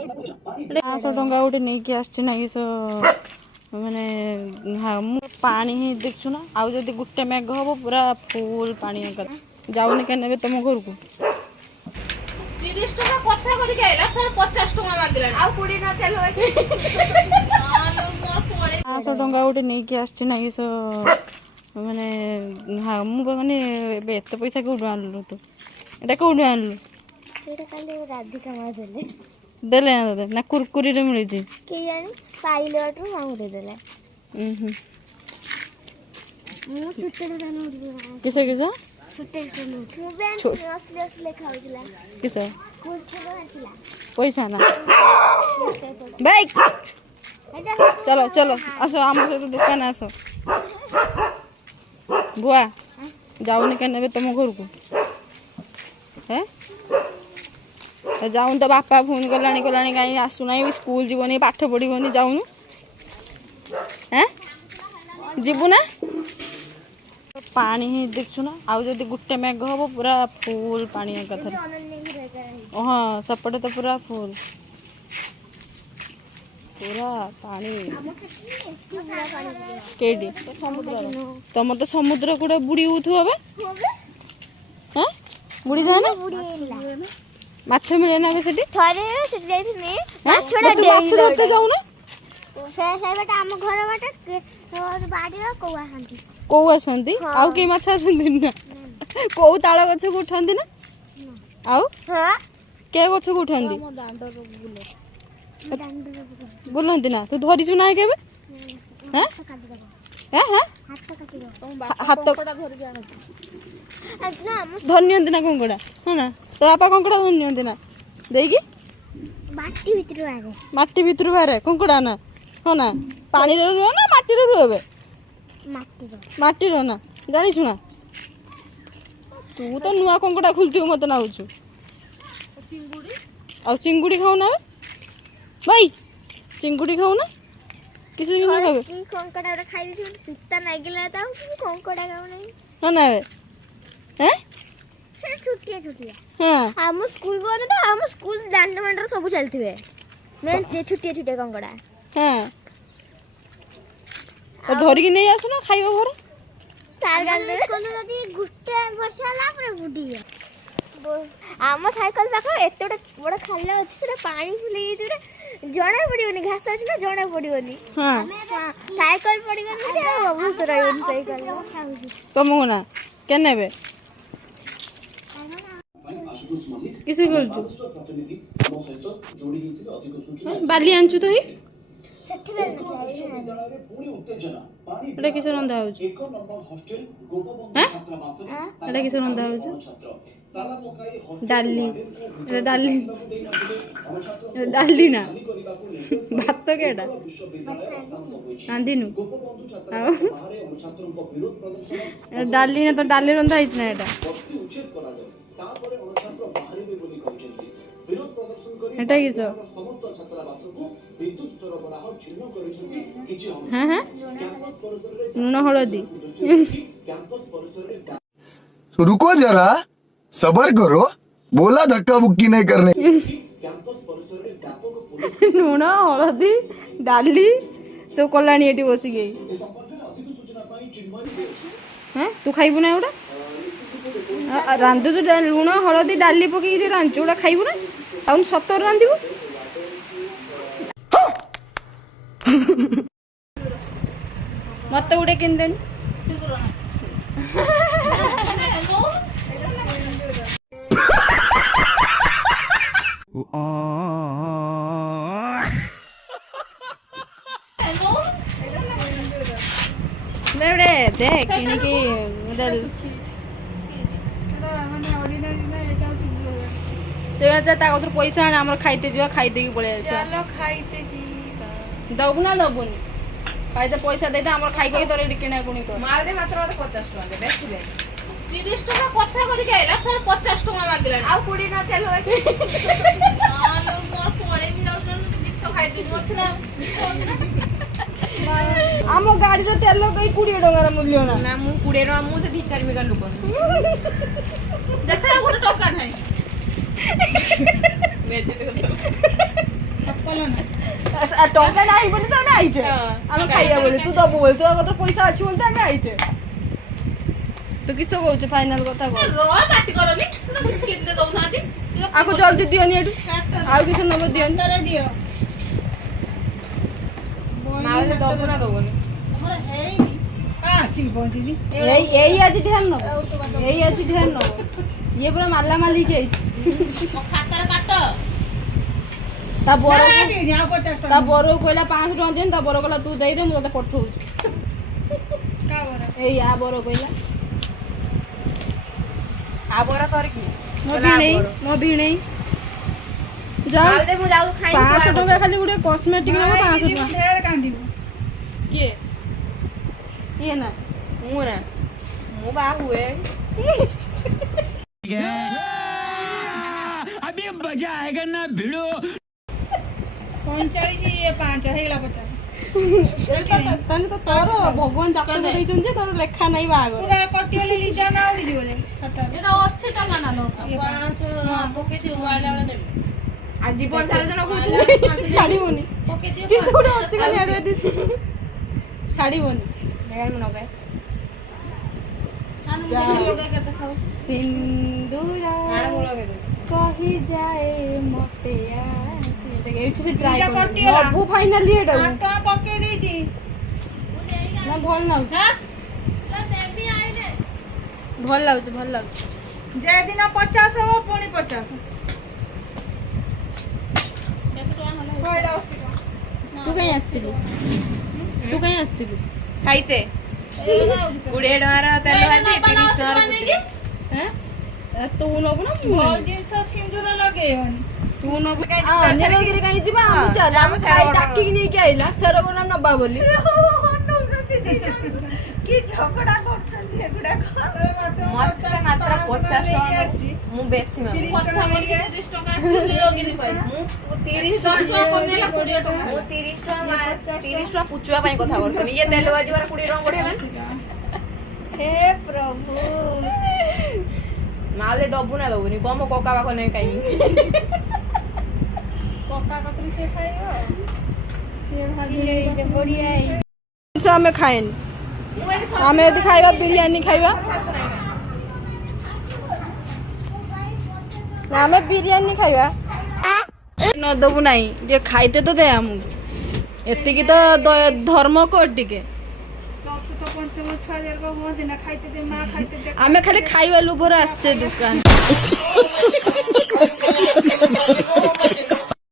500 टंका गोटे नहीं कि आसछि ना किस माने पानी ही देखछु ना आउ जदी गुटे मेघ हबो पूरा फुल पानी जाउनी के नेबे तुम घर को 30 टका कथा करि के आइला फिर 50 टका मागला आ 20 न तेल होछि हां मोर पळे 500 टंका गोटे नहीं कि आसछि ना किस माने माने एते पैसा कोठु आनलु तू एटा कोठु आनलु एटा काले राधिका मा देले देले ना कुरकुरी रे मिली छी के जानी पाइलट रो मांग दे देले मु छुट्टे रे नोट किसे किसे छुट्टे रे नोट बैंक असले असले खाउला किसे कुछ खेलो आसिला पैसा ना बाइक चलो चलो आसो आम सहित दुकान आसो बुआ जाऊनी के नेबे तुम घर को हैं जाऊन तो बापा फोन कलानी कलानी कहीं आसुना स्कूल जीवनी पाठ पढ़नी जाऊनु हैं जीवु ना पानी ही देखछु ना आउ जदी गुटे मेघ हबो पूरा फुल पानी कथा हाँ सपटे तो पूरा फुल पूरा पानी केडी समुद्र तुम तो समुद्र कूड़े बुड़ी उठु हबे हां बुड़ी जाए ना माछ मिले ना बे सेठी थरे सेठी जाइथिने माछडा माछ धरते जाऊ ना से बेटा हम घर बाटे बाड़ी रो कोआ हंती को आसंती आउ के माछ आसंती ना को ताळ गछ को उठांती ना आउ हां के गछ को उठांती बोलंती ना तू धरी छु ना केबे हैं हैं हैं हाथ धरनियंती ना कंकड़ा हाँ ना तो बापा कंकड़ा धरनियंती ना देगी माटी भितर बाहर कंकड़ा ना हाँ ना पानी रे रुहे ना माटी रे रुहे माटी रो ना जानी छु ना तू तो नुआ कंकड़ा खुलती मत ना होछु आ चिंगुड़ी खाऊ ना भाई चिंगुड़ी खाऊ ना किसी दिन खाबे कंकड़ा रे खाई दी पिता नागिला ता कंकड़ा खाऊ नहीं हाँ ना बे हैं छुट्टिया छुट्टिया हाँ हम स्कूल गो ना तो हम स्कूल डांड मंडर सब चलथिबे मैं छुट्टिया छुट्टिया कंकड़ा हाँ तो धरी की नहीं आसु ना खाइबो घर चार गाल कोन जदी गुटे बसला पर बुडी आम साइकिल पाखो एते बड़ा खाला अछि से पानी फुले जे जणा पड़ियोनी घास अछि ना जणा पड़ियोनी हां साइकिल पड़ी गनी ते बहुत रहियोनी साइकिल तुम ना केने बे किसे बोलछु बाली आंचु तो ही एटा किसे रंधा होछु हैं एटा किसे रंधा होछु डाली एटा डाली डाली ना भात केटा आंदिनु डाली ना तो डाली रंधा हिच ना एटा एटा किसो हाँ हाँ लुण हलदी रुको जरा सबर करो बोला धक्का बुक्की नहीं करने लुण हलदी डाली सब कलानी एटी बसी गई हाँ तू खाइबु ना एटा रांधु तो लुण हलदी डाली पकई जे रांधु एटा खाइबु ना आउन सतर रांधिबु मत उड़े किन देन बेबड़े देख किनी की मॉडल तेजा ता कतर पैसा आने हमर खाइते जिवा खाइते की पळे आसे चलो खाइते जी दबु ना दबुनी खाइते पैसा दे दे हमर खाइ कोई तोरे किना कोनी को मार दे मात्र 50 टका दे बेसी ले 30 टका कथा करि के आइला फिर 50 टका मागला आ 20 न तेल होछि हां मोर पळे भी जाउछन विश्व खाइ दिनु अछि ना आम गाड़ी रो तेल कई 20 टका रे मूल्य ना ना मु 20 टका मु से भिखारी मेगा लोक देखा गोटे टका नाही ଟଙ୍କା ନାହିଁ ବୋଲି ତ ଆମେ ଆଇଛେ ଆମେ ଖାଇବା ବୋଲି ତୁ ଦବୁ ବୋଲି ତୋ କତ ପଇସା ଅଛି ବୋଲି ତ ଆମେ ଆଇଛେ ତୁ କିସ କହୁଛୁ ଫାଇନାଲ କଥା କହ ପାଟି କରନି କିଛି କିଣିତେ ଦଉନାହାନ୍ତି ଆକୁ ଜଲ୍ଦି ଦିଅନି ଏଠୁ ଆଉ କିଛି ନବ ଦିଅନି ଦିଅ ମାଉଲେ ଦବୁ ନା ଦବନି ଆମର ହେଇନି ଆସିକି ପହଞ୍ଚିଲି ଏଇ ଆଜି ଧ୍ୟାନ ନବ ଏଇ ଆଜି ଧ୍ୟାନ ନବ ଇଏ ପୁରା ମାଲା ମାଲିକି ଆଇଛି ଖାତାରେ କାଟ ତା ବର ଆଉ 50 ତା ବରକୁ କହିଲା 500 ଟଙ୍କା ଦିଅନି ତା ବର କହିଲା ତୁ ଦେଇଦେ ମୁଁ ତତେ ପଠଉଛି ଏଇ ଆ ବର କହିଲା ଆ ବରା ତୋର କି ମୋ ଭିଣେଇ ଯାଉ ମୁଁ ଯାଉ ଖାଇ 500 ଟଙ୍କା ଖାଲି ଗୋଟେ କସ୍ମେଟିକ୍ ନବ 500 ଟଙ୍କା ଢେର କାନ୍ଦିବୁ କିଏ ଇଏ ନା ମୁଁ ନା ମୁଁ ବାହା ହୁଏ अभी मजा आएगा ना भिड़ो 45 ଇଏ 5 ହେଇଗଲା 50 ତାହେଲେ ତ ତୋର ଭଗବାନ ଜାତକ ଦେଇଛନ୍ତି ଯେ ତୋର ଲେଖା ନାହିଁ ବାହାଘର ପୁରା କଟିଗଲି ଲିଜା ନା ଉଡିଯିବ ଯେ ଖାତାରେ ଏଟା 80 ଟଙ୍କା ନା ନ 5 ପକେଇଛି ଆଇଲା ବେଳେ ନେବି ଆଉ ଜୀବନ ସାରା ଜଣ କହୁଛି ଛାଡ଼ିବନି ପକେଇଛି କିଛି ଗୋଟେ ଅଛି ଖାଲି ଆଡଭାଇସ୍ ଛାଡ଼ିବନି ମୁଁ ନଗାଏ ସିନ୍ଦୁର ମୁଁ ଲଗେଇ ଦଉଛି କହି ଯାଏ ମତେ ଆଜି ଏଇଠୁ ସେ ଟ୍ରାଏ ଦିଟା କର କଟିଗଲା। ସବୁ ଫାଇନାଲି ଏଟା 8 ଟଙ୍କା ପକେଇ ଦେଇଛି ନା ଭଲ ଲାଗୁଛି ଭଲ ଲାଗୁଛି ଭଲ ଲାଗୁଛି ଯେ ଦିନ 50 ହବ ପୁଣି 50 କଇଡା 80 ଟଙ୍କା ତୁ କାଇଁ ଆସିଥିଲୁ ତୁ କାଇଁ ଆସିଥିଲୁ ଖାଇତେ 20 ଟଙ୍କାର ତେଲ ଭାଜି 30 ଟଙ୍କାର ପୁଚି ହେଁ ତୁ ନବୁ ନା ମୁଁ ମୋ ନେବି? ଜିନିଷ ସିନ୍ଦୁର ଲଗେଇବନି ତୁ ନବୁ ଅନ୍ୟଗିରି କାହିଁ ଯିବା ଆମେ ଚାଲ ଆମେ ଖାଇ ଡାକିକି ନେଇକି ଆଇଲା ସେରଗୋନା ନବା ବୋଲି କି ଝଗଡା କରୁଛନ୍ତି ଏଗୁଡାକ ମତେ ମାତ୍ର 50 ଟଙ୍କା ମୁଁ ବେଶୀ ମାଗୁଛି କଥା କହିକି 30 ଟଙ୍କା ମୁଁ 30 ଟଙ୍କା କରିନେଲା 20 ଟଙ୍କା ମୁଁ 30 ଟଙ୍କା ପୁଚୁଆ ପାଇଁ କଥା କରୁଥିଲି ଇଏ ତେଲ ଭାଜିବାର 20 ଟଙ୍କା ବଢେଇଲାନି ହେ ପ୍ରଭୁ ମାଲେ ଦବୁ ନା ଦବୁନି କମ କକା ପାଖ ନେଇ କାଇଁ କକା କତୁରି ସେ ଖାଇବ ସିଏ ଭାବିଲେ ବଢିଆ ଜିନିଷ ଆମେ ଖାଏନି ଆମେ ଯଦି ଖାଇବା ବିରିୟାନୀ ଖାଇବା ନା ଆମେ ବିରିୟାନୀ ଖାଇବା ନ ଦବୁ ନାହିଁ ଟିକେ ଖାଇତେ ତ ଦେ ଆମକୁ ଏତିକି ତ ଧର୍ମ କର ଟିକେ ଚତୁର୍ଥ ପଞ୍ଚମ ଛୁଆ ଯାକ ହୁଅନ୍ତି ନା ଖାଇତେ ଦେ ମା ଖାଇତେ ଦେ ଆମେ ଖାଲି ଖାଇବା ଲୋଭରେ ଆସିଛେ ଦୋକାନ